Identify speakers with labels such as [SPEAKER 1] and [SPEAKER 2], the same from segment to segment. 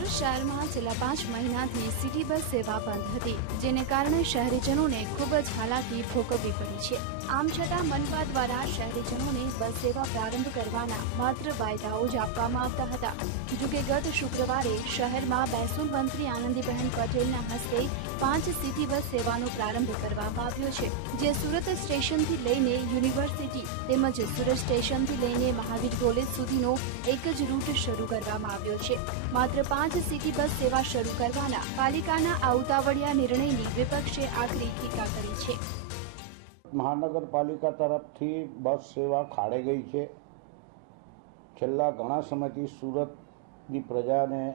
[SPEAKER 1] સુરત શહેરમાં છેલ્લા પાંચ મહિનાથી સિટી બસ સેવા બંધ હતી, જેને કારણે શહેરીજનોને ખૂબ જ હાલાકી ભોગવવી પડી છે. આમ છતાં મનપા દ્વારા શહેરીજનોને બસ સેવા પ્રારંભ કરવાના માત્ર વાયદાઓ જ આપવામાં આવતા હતા. જોકે ગત શુક્રવારે શહેરમાં મહેસૂલ મંત્રી આનંદીબહેન પટેલના હસ્તે પાંચ સિટી બસ સેવાનો પ્રારંભ કરવામાં આવ્યો છે, જે સુરત સ્ટેશનથી લઈને યુનિવર્સિટી તેમજ સુરત સ્ટેશનથી લઈને મહાવીર કોલેજ સુધીનો એક જ રૂટ શરૂ કરવામાં આવ્યો છે. માત્ર પાંચ સિટી બસ સેવા શરૂ કરવાના પાલિકાના આ ઉતાવળિયા નિર્ણયની વિપક્ષે આકરી ટીકા કરી છે.
[SPEAKER 2] મહાનગરપાલિકા તરફથી બસ સેવા ખાડે ગઈ છે. છેલ્લા ઘણા સમયથી સુરતની પ્રજાને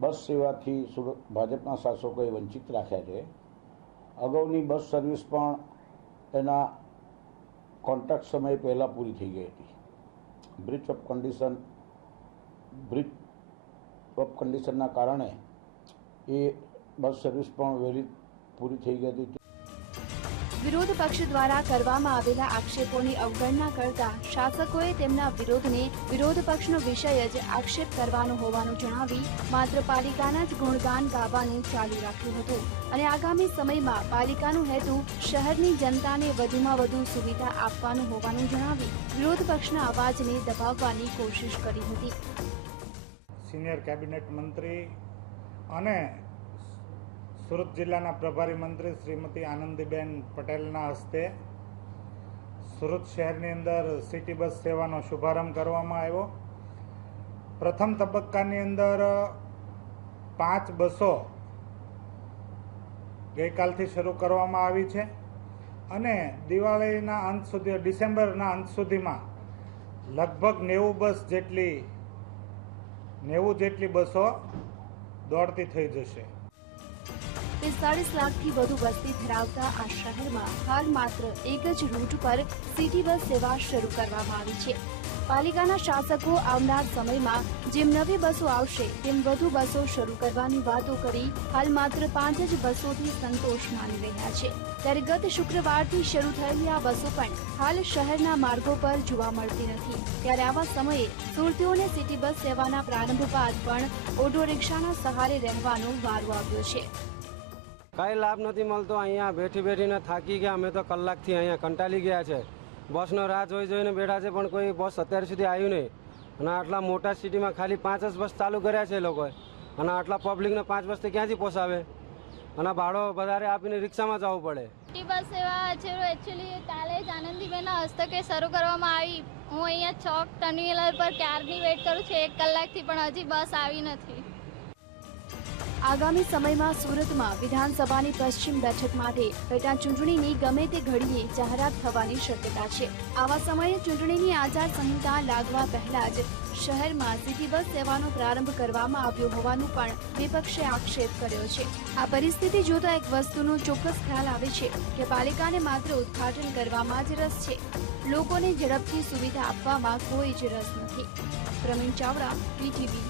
[SPEAKER 2] બસ સેવાથી સુરત ભાજપના શાસકોએ વંચિત રાખ્યા છે. અગાઉની બસ સર્વિસ પણ એના કોન્ટ્રાક્ટ સમય પહેલાં પૂરી થઈ ગઈ હતી. Bridge of condition, bridge of કન્ડિશનના કારણે એ બસ સર્વિસ પણ વહેલી પૂરી થઈ ગઈ હતી.
[SPEAKER 1] વિરોધ પક્ષ દ્વારા કરવામાં આવેલા આક્ષેપોની અવગણના કરતા શાસકોએ તેમના વિરોધને વિરોધ પક્ષનો વિષય જ આક્ષેપ કરવાનો હોવાનું જણાવી માત્ર પાલિકાના જ ગુણગાન ગાવાનું ચાલુ રાખ્યું હતું. અને આગામી સમયમાં પાલિકાનો હેતુ શહેરની જનતાને વધુમાં વધુ સુવિધા આપવાનું હોવાનું જણાવી વિરોધ પક્ષના અવાજને દબાવવાની કોશિશ કરી હતી.
[SPEAKER 3] સિનિયર કેબિનેટ મંત્રી અને સુરત જિલ્લાના પ્રભારી મંત્રી શ્રીમતી આનંદીબેન પટેલના હસ્તે સુરત શહેરની અંદર સિટી બસ સેવાનો શુભારંભ કરવામાં આવ્યો. પ્રથમ તબક્કાની અંદર પાંચ બસો ગઈકાલથી શરૂ કરવામાં આવી છે અને દિવાળીના અંત સુધી, ડિસેમ્બરના અંત સુધીમાં લગભગ નેવું બસ જેટલી નેવું જેટલી બસો દોડતી થઈ જશે.
[SPEAKER 1] પિસ્તાળીસ લાખથી વધુ વસ્તી ધરાવતા આ શહેરમાં હાલ માત્ર એક જ રૂટ પર સિટી બસ સેવા શરૂ કરવામાં આવી છે. પાલિકાના શાસકો આવનાર સમયમાં જેમ નવી બસો આવશે, તેમ વધુ બસો શરૂ કરવાની વાતો કરી હાલ માત્ર પાંચ જ બસોથી સંતોષ માની રહ્યા છે. ત્યારે ગત શુક્રવારથી શરૂ થયેલી આ બસો પણ હાલ શહેરના માર્ગો પર જોવા મળતી નથી. ત્યારે આવા સમયે સુરતીઓને સિટી બસ સેવાના પ્રારંભ બાદ પણ ઓટો રિક્ષાના સહારે રહેવાનો વારો આવ્યો છે.
[SPEAKER 4] કઈ લાભ નથી મળતો. અહીંયા બેઠી બેઠીને થાકી ગયા. અમે તો કલાકથી અહીંયા કંટાળી ગયા છે. બસનો રાહ જોઈ જોઈને બેઠા છે, પણ કોઈ બસ અત્યાર સુધી આવ્યું નહીં. અને આટલા મોટા સિટીમાં ખાલી પાંચ જ બસ ચાલુ કર્યા છે એ લોકોએ. અને આટલા પબ્લિકને પાંચ બસથી ક્યાંથી પોસાવે? અને ભાડો વધારે આપીને રિક્ષામાં જવું પડે.
[SPEAKER 5] સિટી બસ સેવા છે એકચ્યુઅલી કાલે જ આનંદીબેનના હસ્તકે શરૂ કરવામાં આવી. હું અહીંયા ચોક ટર્મિનલ પર ક્યારની વેઇટ કરું છું? એક કલાકથી પણ હજી બસ આવી નથી.
[SPEAKER 1] આગામી સમયમાં સુરતમાં વિધાનસભાની પશ્ચિમ બેઠક માટે પેટા ચૂંટણીની ગમે તે ઘડીએ જાહેરાત થવાની શક્યતા છે. આવા સમયે ચૂંટણીની આચારસંહિતા લાગવા પહેલા જ શહેરમાં સિટી બસ સેવાનો પ્રારંભ કરવામાં આવ્યો હોવાનું પણ વિપક્ષે આક્ષેપ કર્યો છે. આ પરિસ્થિતિ જોતા એક વસ્તુનો ચોક્કસ ખ્યાલ આવે છે કે પાલિકાને માત્ર ઉદ્ઘાટન કરવામાં જ રસ છે. લોકોને ઝડપથી સુવિધા આપવામાં કોઈ જ રસ નથી. પ્રવીણ ચાવડા વીટીવી